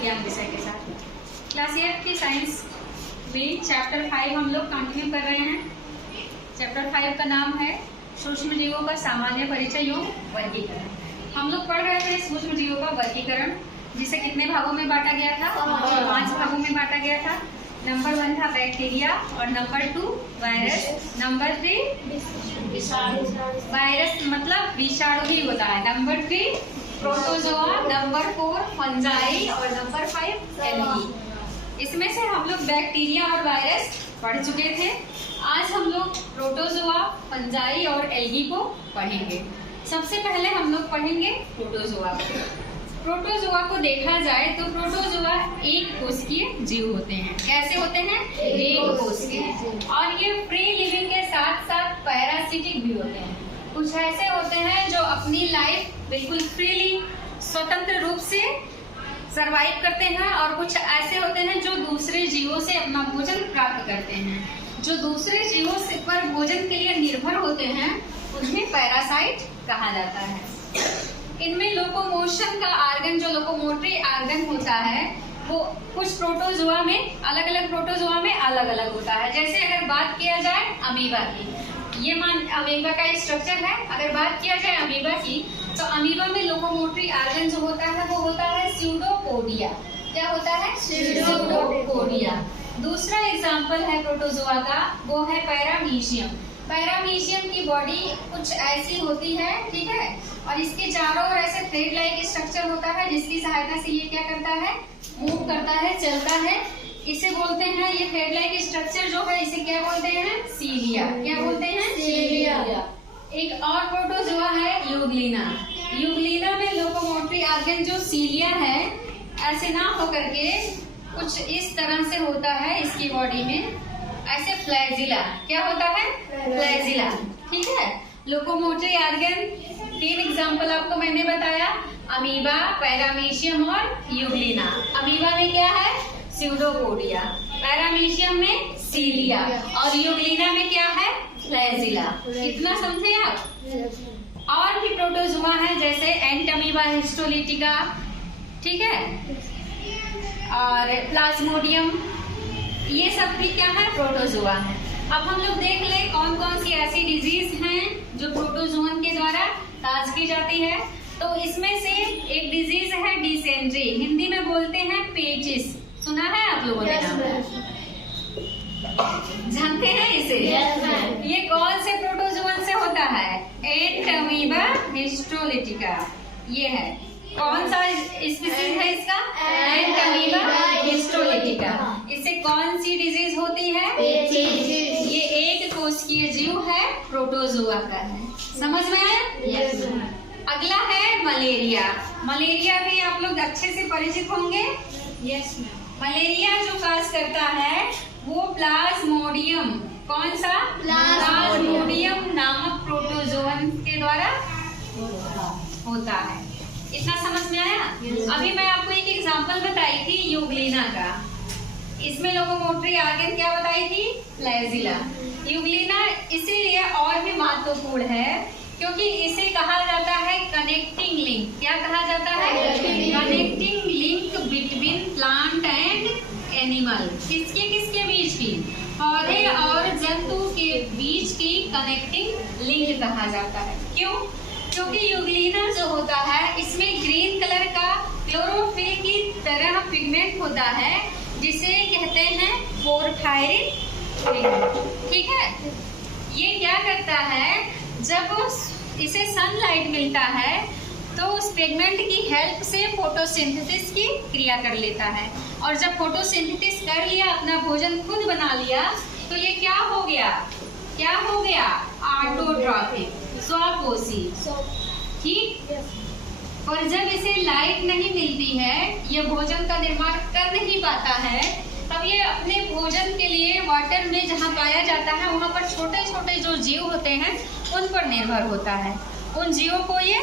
विज्ञान विषय के साथ। क्लास 8 की साइंस में चैप्टर 5 हम लोग कंटिन्यू कर रहे हैं। चैप्टर 5 का नाम है सूक्ष्म जीवों का सामान्य परिचय एवं वर्गीकरण। हम लोग पढ़ रहे थे सूक्ष्म जीवों का वर्गीकरण, जिसे कितने भागों में बांटा गया था? 5 भागों में बांटा गया था। नंबर 1 था बैक्टीरिया, और नंबर 2 वायरस, नंबर 3 वायरस मतलब विषाणु ही होता है, नंबर 3 प्रोटोजोआ, नंबर 4 फंजाई और नंबर 5 एल्गी। इसमें से हम लोग बैक्टीरिया और वायरस पढ़ चुके थे। आज हम लोग प्रोटोजोआ, फंजाई और एल्गी को पढ़ेंगे। सबसे पहले हम लोग पढ़ेंगे प्रोटोजोआ को। प्रोटोजोआ को देखा जाए तो प्रोटोजोआ एक कोशिकीय जीव होते हैं। कैसे होते हैं? एक कोशिकीय। और ये फ्री लिविंग के साथ साथ पैरासिटिक भी होते हैं। कुछ ऐसे होते हैं जो अपनी लाइफ बिल्कुल फ्रीली, स्वतंत्र रूप से सरवाइव करते हैं, और कुछ ऐसे होते हैं जो दूसरे जीवों से अपना भोजन प्राप्त करते हैं। जो दूसरे जीवों से पर भोजन के लिए निर्भर होते हैं उन्हें पैरासाइट कहा जाता है। इनमें लोकोमोशन का आर्गन, जो लोकोमोटरी आर्गन होता है, वो कुछ प्रोटोजोआ में अलग अलग होता है। जैसे अगर बात किया जाए अमीबा की, ये अमीबा का स्ट्रक्चर है। अगर बात किया जाए अमीबा की, तो अमीबा में लोकोमोटरी आर्गन जो होता है वो होता है स्यूडोपोडिया। क्या होता है? स्यूडोपोडिया। दूसरा एग्जाम्पल है प्रोटोजोआ का, वो है पैरामीशियम। पैरामीशियम की बॉडी कुछ ऐसी होती है, ठीक है, और इसके चारों ओर ऐसे थ्रेड लाइक स्ट्रक्चर होता है, जिसकी सहायता से ये क्या करता है? मूव करता है, चलता है। इसे बोलते हैं, ये थ्रेड लाइक स्ट्रक्चर जो है इसे क्या बोलते हैं? सीलिया। क्या बोलते हैं? सीलिया। एक और प्रोटोजोआ है यूग्लिना। यूग्लिना में लोकोमोटरी आर्गन जो सीलिया है, ऐसे ना होकर के कुछ इस तरह से होता है इसकी बॉडी में, ऐसे फ्लैजिला। क्या होता है? फ्लैजिला। ठीक है। लोकोमोटरी आर्गन 3 एग्जाम्पल आपको मैंने बताया, अमीबा, पैरामीशियम और यूग्लिना। अमीबा में क्या है? स्यूडोपोडिया। पैरामीशियम में सीलिया, और यूग्लिना में क्या है? फ्लैजिला। इतना समझे आप? और भी प्रोटोजोआ है, जैसे एंटमीबा हिस्टोलिटिका, ठीक है, और प्लाज्मोडियम। ये सब भी क्या है? प्रोटोजोआ है। अब हम लोग देख ले कौन कौन सी ऐसी डिजीज हैं जो प्रोटोजोअन के द्वारा काज की जाती है। तो इसमें से एक डिजीज है डिसेंट्री, हिंदी में बोलते हैं पेचिस। सुना है आप लोगों ने? जानते हैं इसे? ये कौन से प्रोटोजोअन से होता है? Entamoeba histolytica. ये है, कौन सा स्पीसीज है इसका? Entamoeba histolytica. इससे कौन सी डिजीज होती है? ये एक कोशिकीय जीव है, प्रोटोजोआ का है। समझ में आया? yes. अगला है मलेरिया। मलेरिया भी आप लोग अच्छे से परिचित होंगे। Yes ma'am. मलेरिया जो काज करता है वो प्लाज्मोडियम, कौन सा? प्लाज्मोडियम नामक प्रोटोजोअन के द्वारा होता है। इतना समझ में आया? अभी मैं आपको एक एग्जांपल बताई थी यूग्लिना का। इसमें लोकोमोटरी आर्गन क्या बताई थी? फ्लैजिला। यूग्लिना इसीलिए और भी महत्वपूर्ण है क्योंकि इसे कहा जाता है कनेक्टिंग लिंक। क्या कहा जाता है? Connecting link between plant and animal. किसके किसके बीच की? पौधे और जंतु के बीच की कनेक्टिंग लिंक कहा जाता है। क्यों? क्योंकि यूग्लिना जो होता है इसमें ग्रीन कलर का क्लोरोफिल की तरह पिगमेंट होता है, जिसे कहते हैं पोर्फायरिन पिगमेंट। ठीक है। ये क्या करता है, जब इसे सनलाइट मिलता है तो उस पिगमेंट की हेल्प से फोटोसिंथेसिस की क्रिया कर लेता है, और जब फोटोसिंथेसिस कर लिया, अपना भोजन खुद बना लिया, तो ये क्या हो गया? क्या हो गया? ऑटोट्रॉफिक, स्वपोषी। ठीक। और जब इसे लाइट नहीं मिलती है, ये भोजन का निर्माण कर नहीं पाता है, तब ये अपने भोजन के लिए वाटर में जहाँ पाया जाता है वहाँ पर छोटे छोटे जो जीव होते हैं उन पर निर्भर होता है। उन जीवों को ये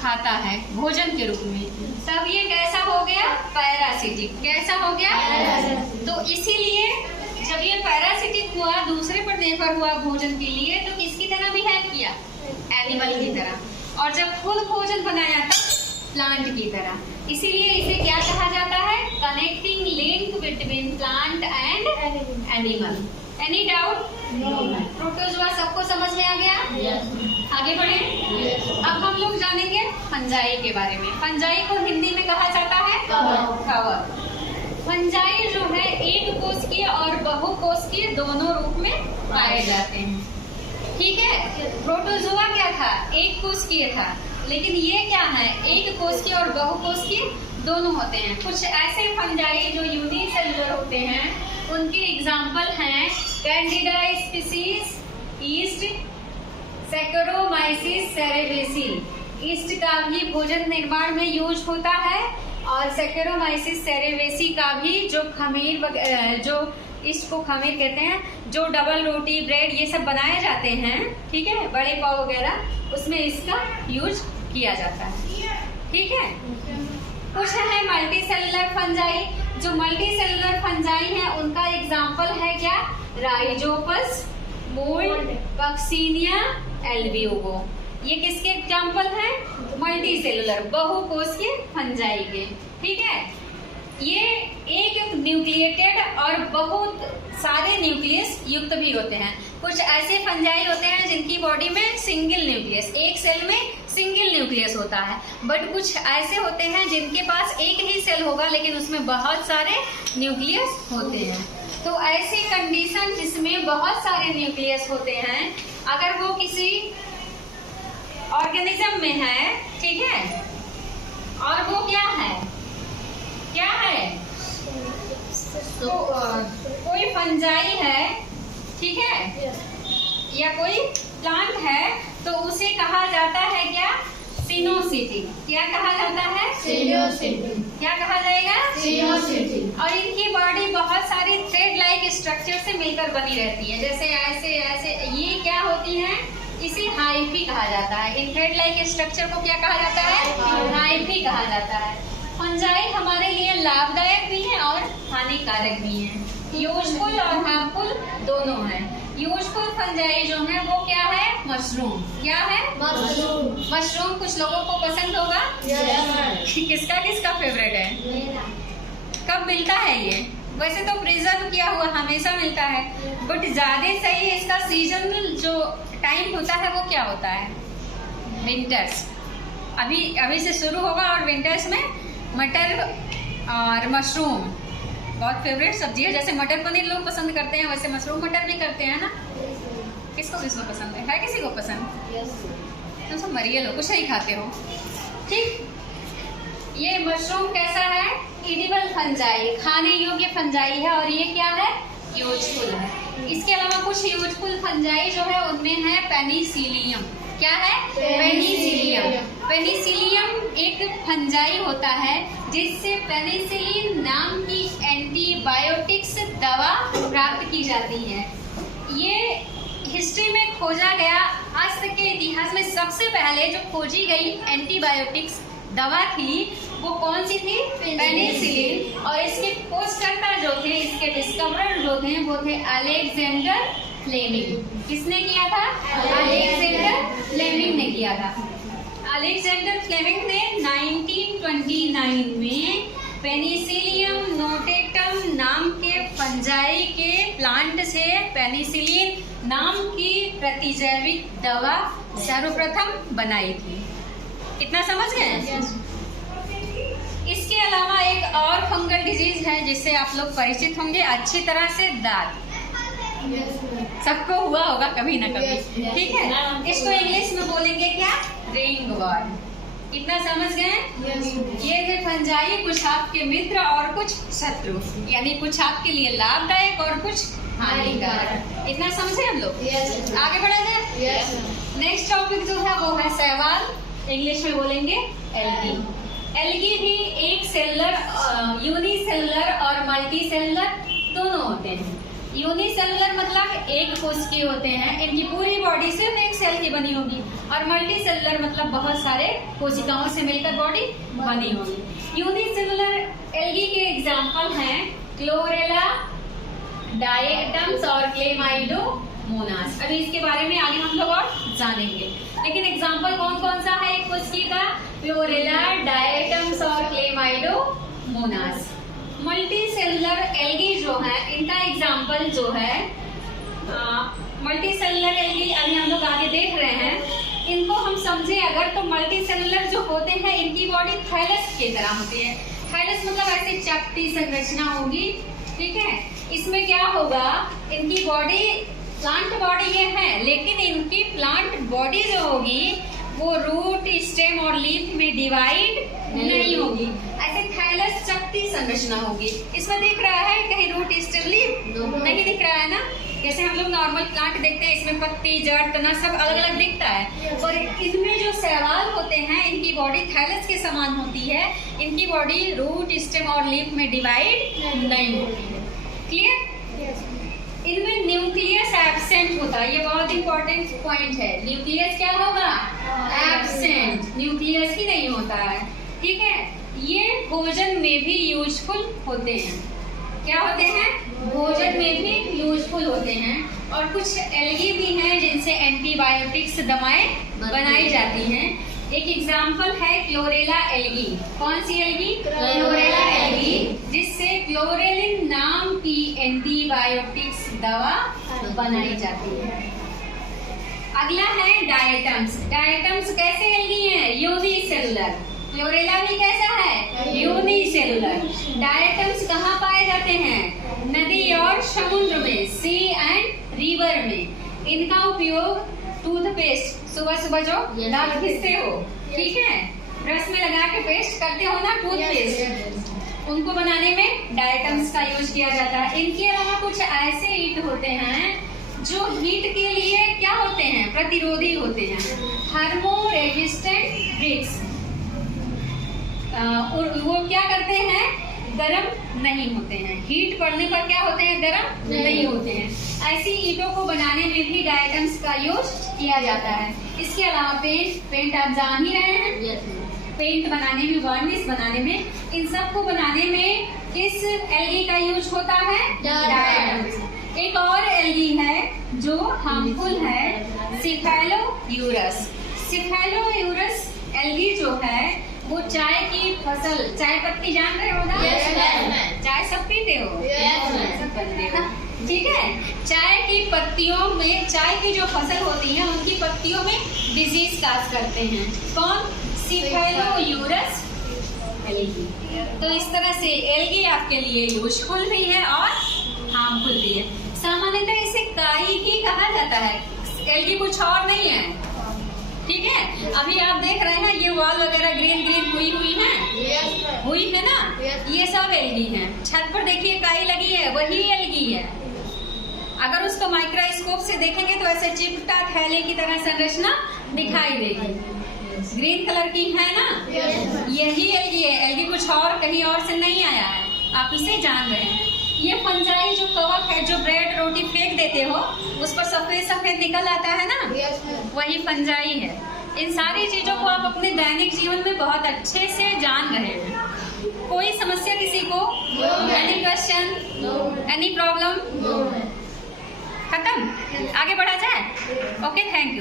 खाता है भोजन के रूप में। तब ये कैसा हो गया? पैरासिटिक। कैसा हो गया? तो इसीलिए जब ये पैरासिटिक हुआ, दूसरे पर निर्भर हुआ भोजन के लिए, तो किसकी तरह बिहेव किया? एनिमल की तरह। और जब खुद भोजन बनाया तब प्लांट की तरह। इसीलिए इसे क्या कहा जाता है? एनिमल। Any doubt? प्रोटोजोआ सबको समझ में आ गया? आगे बढ़े। अब हम लोग जानेंगे फंजाई के बारे में। फंजाई को हिंदी में कहा जाता है कवक। फंजाई जो है एक कोशिकीय और बहुकोशिकीय दोनों रूप में पाए जाते हैं। ठीक है। प्रोटोजोआ क्या था? एक कोशिकीय था, लेकिन ये क्या है? एक कोशिकीय और बहुकोशिकीय दोनों होते हैं। कुछ ऐसे फंजाई जो यूनिसेलुलर होते हैं, उनके एग्जाम्पल हैं Candida species, yeast, Saccharomyces cerevisiae. Yeast का भी भोजन निर्माण में यूज होता है, और सैकरोमाइसिस सेरेबेसी का भी जो खमीर जो ईस्ट को खमीर कहते हैं, जो डबल रोटी ब्रेड ये सब बनाए जाते हैं, ठीक है, बड़े पाव वगैरह, उसमें इसका यूज किया जाता है। ठीक है। कुछ है मल्टी सेलुलर फंजाई। जो मल्टी सेलुलर फंजाई है उनका एग्जाम्पल है क्या? Rhizopus, mould, Puccinia, Albugo. ये किसके एग्जाम्पल हैं? मल्टी सेलुलर बहुकोशिकीय फंजाई के। ठीक है। ये एक न्यूक्लिएटेड और बहुत सारे न्यूक्लियस युक्त भी होते हैं। कुछ ऐसे फंजाई होते हैं जिनकी बॉडी में सिंगल न्यूक्लियस, एक सेल में सिंगल न्यूक्लियस होता है, बट कुछ ऐसे होते हैं जिनके पास एक ही सेल होगा लेकिन उसमें बहुत सारे न्यूक्लियस होते हैं। तो ऐसी कंडीशन जिसमें बहुत सारे न्यूक्लियस होते हैं, अगर वो किसी ऑर्गेनिज्म में है, ठीक है, और वो क्या है, तो कोई फंजाई है, ठीक है, या कोई प्लांट है, तो उसे कहा जाता है क्या? सिनोसिटी। क्या कहा जाता है? सिनोसिटी। क्या कहा जाएगा? सिनोसिटी। और इनकी बॉडी बहुत सारी थ्रेड लाइक स्ट्रक्चर से मिलकर बनी रहती है, जैसे ऐसे ऐसे। ये क्या होती है? इसे हाइफी कहा जाता है। इन थ्रेड लाइक स्ट्रक्चर को क्या कहा जाता है? हाइफी कहा जाता है। फंजाई हमारे लिए लाभदायक भी है और हानिकारक भी है। यूजफुल और हार्मफुल दोनों है। यूजफुल फंजाई जो है वो क्या है? मशरूम। क्या है? मशरूम। मशरूम कुछ लोगों को पसंद होगा। किसका किसका फेवरेट है? कब मिलता है ये? वैसे तो प्रिजर्व किया हुआ हमेशा मिलता है, बट ज्यादा सही इसका सीजनल जो टाइम होता है वो क्या होता है? विंटर्स। अभी से शुरू होगा, और विंटर्स में मटर और मशरूम बहुत फेवरेट सब्जी है। जैसे मटर पनीर लोग पसंद करते हैं, वैसे मशरूम मटर भी करते हैं ना। किसको किसको पसंद है किसी को पसंद? तुम सब मरिए लोग कुछ नहीं खाते हो। ठीक। ये मशरूम कैसा है? एडिबल फंजाई, खाने योग्य फंजाई है, और ये क्या है? यूजफुल है। इसके अलावा कुछ यूजफुल फंजाई जो है उनमें है पेनिसिलियम। क्या है? पेनिसिलियम। पेनिसिलियम एक फंजाई होता है जिससे पेनिसिलिन नाम की एंटीबायोटिक्स दवा प्राप्त की जाती है। ये हिस्ट्री में खोजा गया, आज तक के इतिहास में सबसे पहले जो खोजी गई एंटीबायोटिक्स दवा थी वो कौन सी थी? पेनिसिलिन। और इसके खोजकर्ता जो थे, इसके डिस्कवरर जो थे, वो थे अलेक्जेंडर फ्लेमिंग। किसने किया था? अलेक्जेंडर फ्लेमिंग ने किया था। अलेक्जेंडर फ्लेमिंग ने 1929 में पेनिसिलियम नोटेटम नाम के फंजाई के प्लांट से पेनिसिलिन नाम की प्रतिजैविक दवा सर्वप्रथम बनाई थी। इतना समझ गए? इसके अलावा एक और फंगल डिजीज है जिससे आप लोग परिचित होंगे अच्छी तरह से, दाद। सबको हुआ होगा कभी ना कभी, ठीक है। इसको इंग्लिश में बोलेंगे क्या? रिंगवर्म। इतना समझ गए? ये थे फंजाई, कुछ आपके मित्र और कुछ शत्रु, यानी कुछ आपके लिए लाभदायक और कुछ हानिकारक। इतना समझे हम लोग? आगे बढ़ा जाए। नेक्स्ट टॉपिक जो है वो है शैवाल, इंग्लिश में बोलेंगे एल्गी। एल्गी भी एक सेलुलर, यूनिसेलुलर और मल्टी सेलुलर दोनों होते हैं। यूनिसेलुलर मतलब एक कोशिकीय होते हैं, इनकी पूरी बॉडी सिर्फ एक सेल की बनी होगी, और मल्टी सेलुलर मतलब बहुत सारे कोशिकाओं से मिलकर बॉडी बनी होगी। यूनिसेलुलर एल्गी के एग्जाम्पल हैं क्लोरेला, डायटम्स और क्लेमाइडोमोनास। अभी इसके बारे में आगे हम लोग और जानेंगे, लेकिन एग्जाम्पल कौन कौन सा है एक कोशिकी का? क्लोरेला, डायटम्स और क्लेमाइडोमोनास। मल्टी सेलुलर एल्गी जो है, इनका एग्जाम्पल जो है मल्टी सेलुलर एल्गी अभी हम लोग आगे देख रहे हैं। इनको हम समझे अगर तो मल्टी सेलुलर जो होते हैं इनकी बॉडी थाइलस की तरह होती है। थाइलस मतलब ऐसी चपटी संरचना होगी, ठीक है। इसमें क्या होगा, इनकी बॉडी प्लांट बॉडी ये है, लेकिन इनकी प्लांट बॉडी जो होगी वो रूट, स्टेम और लीफ में डिवाइड नहीं होगी। ऐसे थाइलस चपटी संरचना होगी। इसमें दिख रहा है कहीं रूट, स्टेम, लीफ नहीं दिख रहा है ना। जैसे हम लोग नॉर्मल प्लांट देखते हैं, इसमें पत्ती, जड़, तना सब अलग अलग दिखता है, और इनमें जो शैवाल होते हैं इनकी बॉडी थाइलस के समान होती है। इनकी बॉडी रूट, स्टेम और लीफ में डिवाइड नहीं होती है। क्लियर? इनमें न्यूक्लियस एब्सेंट होता है, ये बहुत इंपॉर्टेंट पॉइंट है। न्यूक्लियस क्या होगा? एब्सेंट, न्यूक्लियस ही नहीं होता है, ठीक है। ये भोजन में भी यूजफुल होते हैं। क्या होते हैं? भोजन में भी यूजफुल होते हैं। और कुछ एल्गी भी हैं जिनसे एंटीबायोटिक्स दवाएं बनाई जाती हैं। एक एग्जाम्पल है क्लोरेला एल्गी। कौन सी एल्गी? क्लोरेला एल्गी, जिससे क्लोरेलिन नाम की एंटीबायोटिक्स दवा बनाई जाती है। अगला है डायटम्स। डायटम्स कैसे एल्गी हैं? यूनिसेलुलर। क्लोरेला भी कैसा है? यूनिसेलुलर। डायटम्स कहाँ पाए जाते हैं? नदी और समुद्र में, सी एंड रिवर में। इनका उपयोग टूथपेस्ट, सुबह सुबह जो दांत घिसते हो, ठीक है, ब्रश में लगा के पेस्ट करते हो ना टूथपेस्ट, उनको बनाने में डायटम्स का यूज किया जाता है। इनके अलावा कुछ ऐसे ईट होते हैं जो हीट के लिए क्या होते हैं? प्रतिरोधी होते हैं। थर्मो रेजिस्टेंट ब्रिक्स, वो क्या करते हैं? गरम नहीं होते हैं। हीट पड़ने पर क्या होते हैं? गरम नहीं होते हैं। ऐसी ईंटों को बनाने में भी डायटम्स का यूज किया जाता है। इसके अलावा पेंट आप जान ही रहे हैं, पेंट बनाने में, वार्निश बनाने में, इन सब को बनाने में किस एल्गी का यूज होता है? डायटम्स। एक और एल्गी है जो हार्मफुल है, सिफेलोयूरस। सिफेलोयूरस एल्गी जो है वो चाय की फसल, चाय पत्ती जान रहे हो ना? चाय सब पीते हो? सब पीते हो, ठीक है। चाय की पत्तियों में, चाय की जो फसल होती है उनकी पत्तियों में डिजीज काज करते हैं। कौन? सिफेलोयूरस एल्गी। तो इस तरह से एल्गी आपके लिए यूजफुल भी है और हार्मफुल भी है। सामान्यतः इसे काई ही कहा जाता है, एल्गी कुछ और नहीं है, ठीक है। अभी आप देख रहे हैं ये वॉल वगैरह ग्रीन ग्रीन हुई है, हुई है ना, ये सब एल्गी है। छत पर देखिए काई लगी है, वही एल्गी है। अगर उसको माइक्रोस्कोप से देखेंगे तो ऐसे चिपटा थैले की तरह संरचना दिखाई देगी, ग्रीन कलर की है ना, यही एल्गी है। एल्गी कुछ और कहीं और से नहीं आया है, आप इसे जान रहे हैं। ये फंजाई जो कवक है, जो ब्रेड रोटी फेंक देते हो उस पर सफेद सफेद निकल आता है ना, वही फंजाई है। इन सारी चीजों को आप अपने दैनिक जीवन में बहुत अच्छे से जान रहे हैं। कोई समस्या किसी को? Any question, any problem? खत्म? आगे बढ़ा जाए? Okay, thank you.